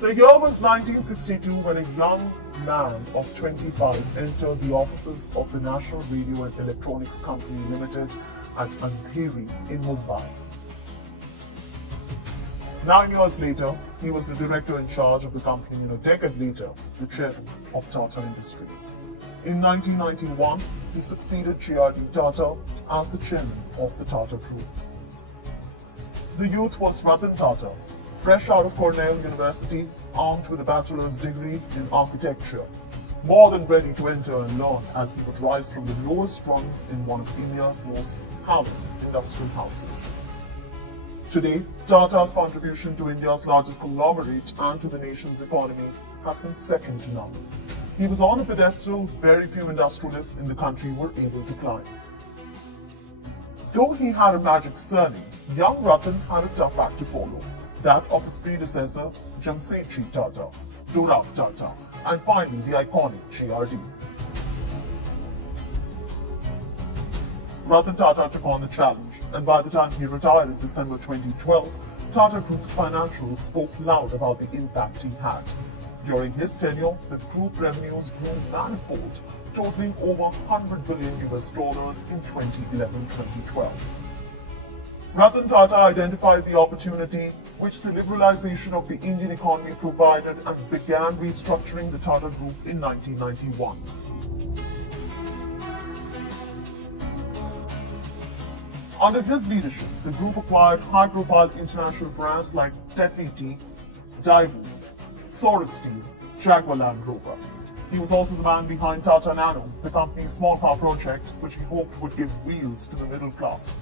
The year was 1962 when a young man of 25 entered the offices of the National Radio and Electronics Company Limited at Andheri in Mumbai. 9 years later, he was the director in charge of the company, and a decade later, the chairman of Tata Industries. In 1991, he succeeded G.R.D. Tata as the chairman of the Tata Group. The youth was Ratan Tata, fresh out of Cornell University, armed with a bachelor's degree in architecture, more than ready to enter and learn as he would rise from the lowest rungs in one of India's most hallowed industrial houses. Today, Tata's contribution to India's largest conglomerate and to the nation's economy has been second to none. He was on a pedestal very few industrialists in the country were able to climb. Though he had a magic surname, young Ratan had a tough act to follow, that of his predecessor, Jamsetji Tata, Dorab Tata, and finally the iconic G.R.D. Ratan Tata took on the challenge, and by the time he retired in December 2012, Tata Group's financials spoke loud about the impact he had. During his tenure, the group revenues grew manifold, totaling over $100 billion in 2011-2012. Ratan Tata identified the opportunity which the liberalization of the Indian economy provided and began restructuring the Tata Group in 1991. Under his leadership, the group acquired high-profile international brands like Tetley Tea, Daewoo, Soros Steel, Jaguar Land Rover. He was also the man behind Tata Nano, the company's small car project, which he hoped would give wheels to the middle class.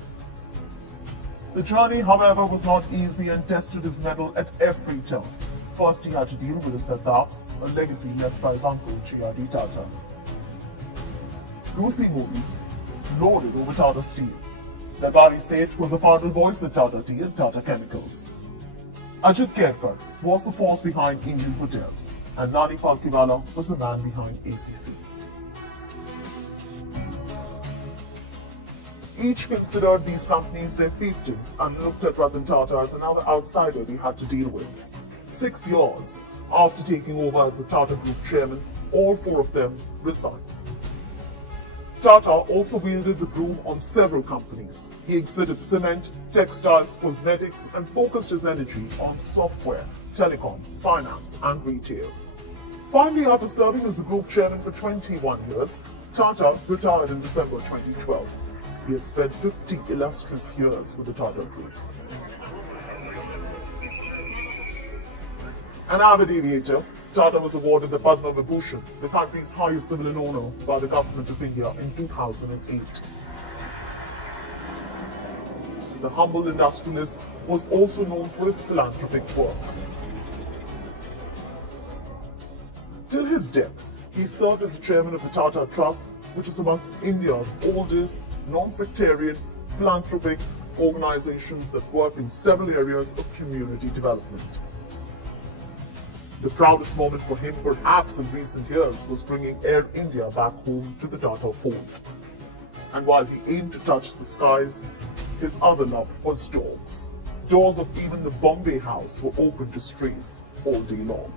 The journey, however, was not easy and tested his mettle at every turn. First, he had to deal with the setbacks, a legacy left by his uncle, G.R.D. Tata. Lucy Moody lorded over Tata Steel. Labari Seth was the final voice at Tata Tea and Tata Chemicals. Ajit Kerkar was the force behind Indian Hotels, and Nani Palkiwala was the man behind ACC. Each considered these companies their fiefdoms and looked at Ratan Tata as another outsider they had to deal with. 6 years after taking over as the Tata Group chairman, all 4 of them resigned. Tata also wielded the broom on several companies. He exited cement, textiles, cosmetics, and focused his energy on software, telecom, finance, and retail. Finally, after serving as the group chairman for 21 years, Tata retired in December 2012. He had spent 50 illustrious years with the Tata Group. An avid aviator, Tata was awarded the Padma Vibhushan, the country's highest civilian honor, by the Government of India in 2008. The humble industrialist was also known for his philanthropic work. Till his death, he served as the chairman of the Tata Trust, which is amongst India's oldest non-sectarian philanthropic organizations that work in several areas of community development. The proudest moment for him, perhaps in recent years, was bringing Air India back home to the Tata fold. And while he aimed to touch the skies, his other love was dogs. Doors of even the Bombay house were open to strays all day long.